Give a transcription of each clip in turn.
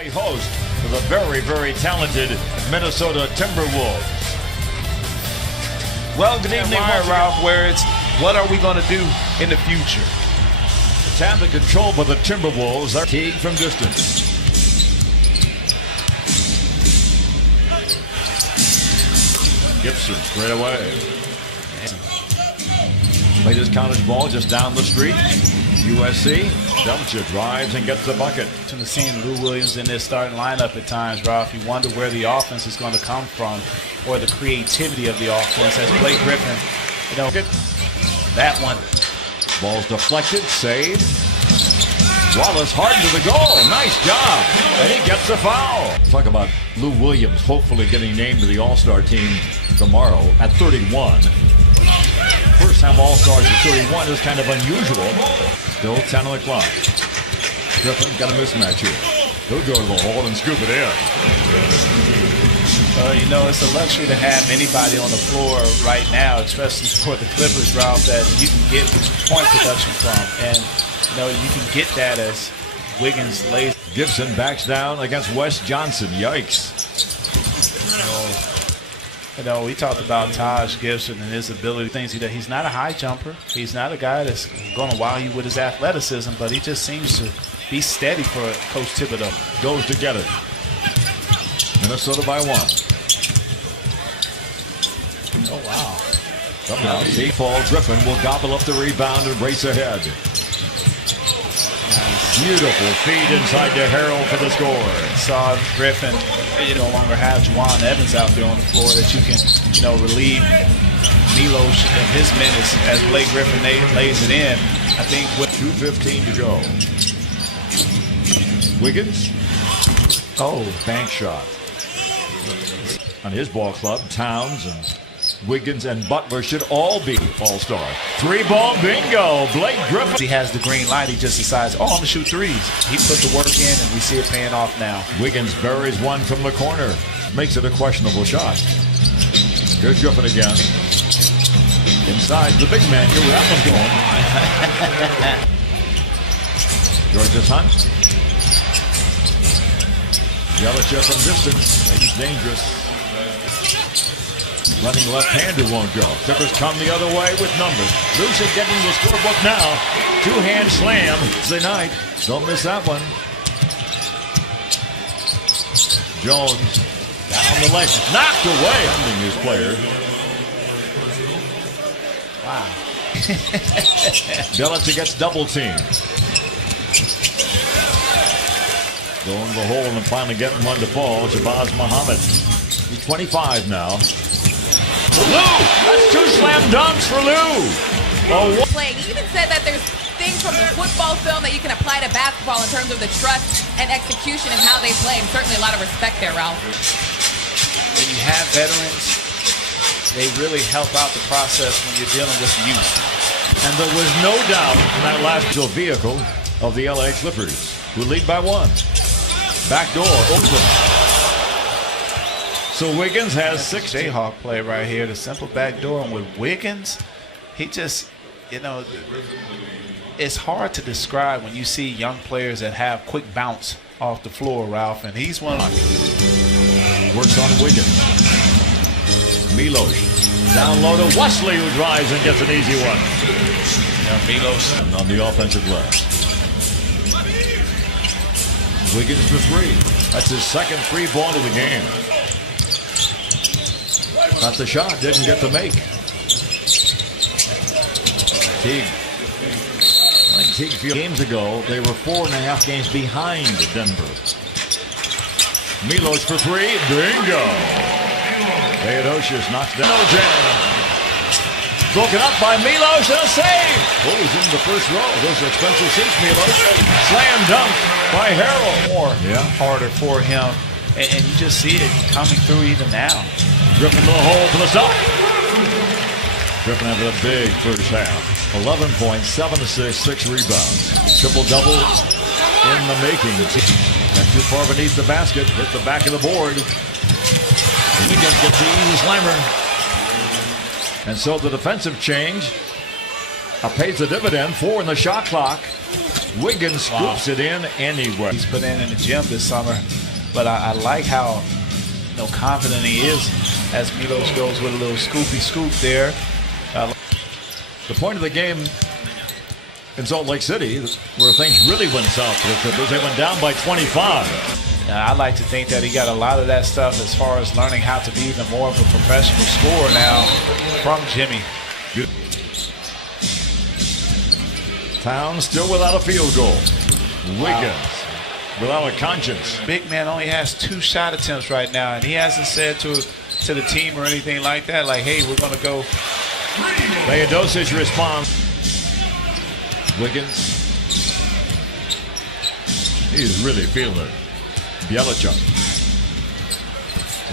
play host to the very, very talented Minnesota Timberwolves. Well, good evening, Ralph, where it's what are we going to do in the future? It's handled and controlled by the Timberwolves. Teague from distance. Gibson straight away. Played his college ball just down the street. USC, Delta drives and gets the bucket. To seeing Lou Williams in this starting lineup at times, Ralph, you wonder where the offense is going to come from, or the creativity of the offense. As Blake Griffin, that one. Ball's deflected, saved. Wallace hard to the goal. Nice job. And he gets the foul. Talk about Lou Williams hopefully getting named to the All-Star team tomorrow at 31. First time All-Stars at 31 is kind of unusual. Still 10 on the clock. Griffin got a mismatch here. He'll go to the hole and scoop it in. It's a luxury to have anybody on the floor right now, especially for the Clippers, Ralph, that you can get point production from. And, you can get that as Wiggins lays. Gibson backs down against Wes Johnson. Yikes. We talked about Taj Gibson and his ability, things he's not a high jumper. He's not a guy that's going to wow you with his athleticism, but he just seems to be steady for Coach Thibodeau. Goes to get it. Minnesota by 1. Oh, wow. Somehow, Paul Griffin will gobble up the rebound and race ahead. Beautiful feed inside to Harrell for the score. Saw Griffin, no longer have Juwan Evans out there on the floor that you can, relieve Milos of his minutes as Blake Griffin lays it in. I think with 2:15 to go. Wiggins. Oh, bank shot. On his ball club, Towns and Wiggins and Butler should all be all-star. 3-ball bingo. Blake Griffin. He has the green light. He just decides, I'm going to shoot threes. He put the work in, and we see it paying off now. Wiggins buries one from the corner. Makes it a questionable shot. Here's Griffin again. Inside the big man. Here with that one going. George's Hunt. Yelich from distance. He's dangerous. Running left-hander won't go. Clippers come the other way with numbers. Lucic getting the scorebook now. Two-hand slam. Wednesday night. Don't miss that one. Jones down the lane. Knocked away. Ending his player. Wow. Belichick gets double teamed. Going to the hole and finally getting one to fall. Shabazz Muhammad. He's 25 now. Lou! That's 2 slam dunks for Lou! Playing. He even said that there's things from the football film that you can apply to basketball in terms of the trust and execution and how they play. And certainly a lot of respect there, Ralph. When you have veterans, they really help out the process when you're dealing with youth. And there was no doubt in that last vehicle of the LA Clippers, who lead by 1. Back door open. So Wiggins has 6. Jayhawk play right here, the simple back door. And with Wiggins, he just, it's hard to describe when you see young players that have quick bounce off the floor, Ralph. And he's one of them. Works on Wiggins. Milos down low to Wesley, who drives and gets an easy one. Milos on the offensive left. Wiggins for 3. That's his second 3-ball of the game. Got the shot, didn't get to make. Teague. Teague a few games ago, they were 4.5 games behind Denver. Milos for 3, bingo. Theodosius knocks down. No jam. Broken up by Milos and a save. Oh, he's in the first row. Those are expensive seats, Milos. Slam dunk by Harrell. More harder for him. And you just see it coming through even now. Griffin to the hole for the stop. Griffin having a big first half. 11 points, 7 assists, 6 rebounds. Triple-double in the making. Not too far beneath the basket. Hit the back of the board. Wiggins gets the easy slammer. And so the defensive change pays the dividend. 4 in the shot clock. Wiggins scoops it in anyway. He's put in the gym this summer, but I like how confident he is as Milos goes with a little scoopy scoop there. The point of the game in Salt Lake City, where things really went south for the Clippers, they went down by 25. I like to think that he got a lot of that stuff as far as learning how to be even more of a professional scorer now from Jimmy. Good. Towns still without a field goal. Wiggins without a conscience. Big man only has 2 shot attempts right now, and he hasn't said to the team or anything like that, like, hey, we're going to go. Theodosic responds. Wiggins. He's really feeling it. Bjelica.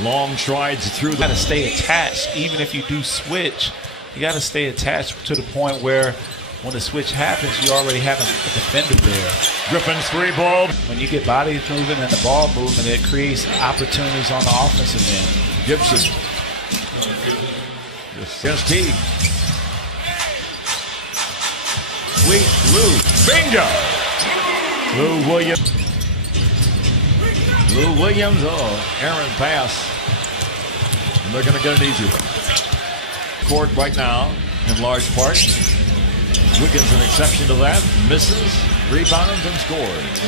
Long strides through You got to stay attached. Even if you do switch, you got to stay attached to the point where when the switch happens, you already have a defender there. Griffin's 3-ball. When you get bodies moving and the ball movement, it creates opportunities on the offensive end. Gibson. Against Teague. Sweet Lou. Bingo! Lou Williams. Lou Williams. Oh, errant pass. And they're going to get an easy one. Court right now, in large part. Wiggins an exception to that. Misses, rebounds, and scores.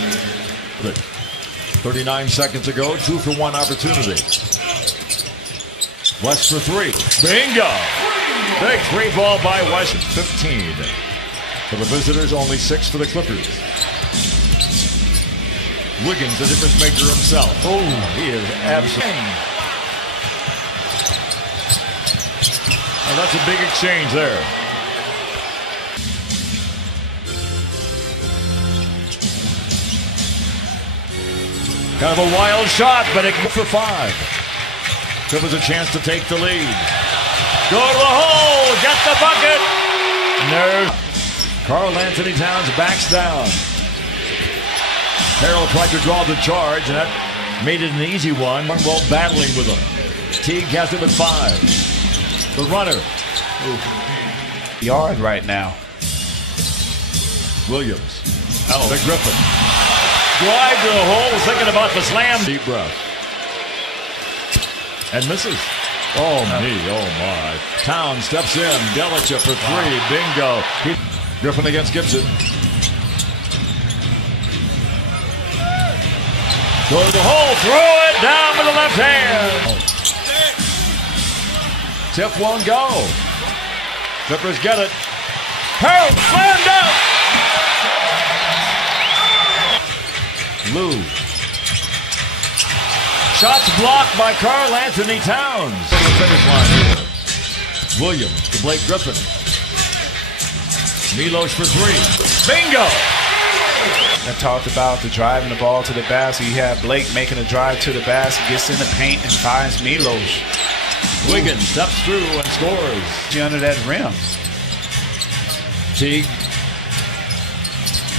39 seconds ago, 2-for-1 opportunity. West for 3. Bingo! Big 3-ball by West. 15. For the visitors, only 6 for the Clippers. Wiggins, the difference maker himself. Oh, he is absolutely. Well, that's a big exchange there. Kind of a wild shot, but it for 5. Clippers a chance to take the lead. Go to the hole, get the bucket. No. Karl Anthony Towns backs down. Harrell tried to draw the charge, and that made it an easy one. Well, battling with him. Teague has it with 5. The runner. Yard right now. Williams. The Griffin. Drive to the hole, thinking about the slam. Deep breath. And misses. Oh, me. Oh, my. Towns steps in. Bjelica for 3. Bingo. Griffin against Gibson. Go to the hole. Throw it down with the left hand. Tip won't go. Clippers get it. Harold slammed up. Lou. Shots blocked by Karl Anthony Towns. The finish line here. Williams to Blake Griffin. Milos for 3. Bingo! I talked about the driving the ball to the basket. You have Blake making a drive to the basket, gets in the paint, and finds Milos. Wiggins steps through and scores. Under that rim. Teague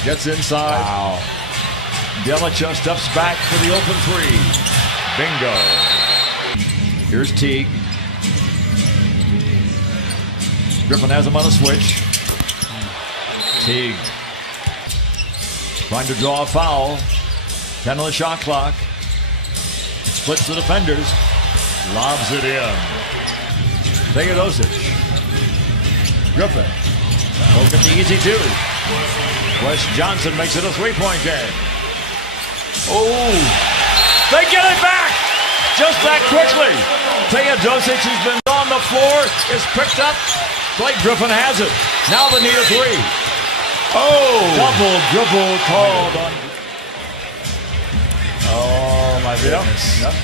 gets inside. Wow. Bjelica steps back for the open 3. Bingo. Here's Teague. Griffin has him on a switch. Teague trying to draw a foul. 10 on the shot clock. Splits the defenders. Lobs it in. Theodosic. Griffin. Look at the easy 2. Wes Johnson makes it a 3-point game. Oh, they get it back just that quickly. Theodosic has been on the floor, is picked up. Blake Griffin has it. Now they need a 3. Oh, double dribble called on. Oh, my goodness. Yep.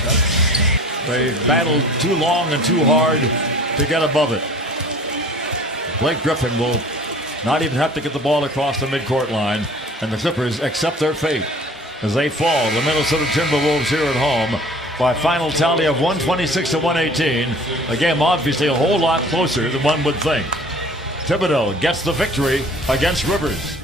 They battled too long and too hard to get above it. Blake Griffin will not even have to get the ball across the midcourt line, and the Clippers accept their fate as they fall the Minnesota Timberwolves here at home by a final tally of 126-118. A game obviously a whole lot closer than one would think. Thibodeau gets the victory against Rivers.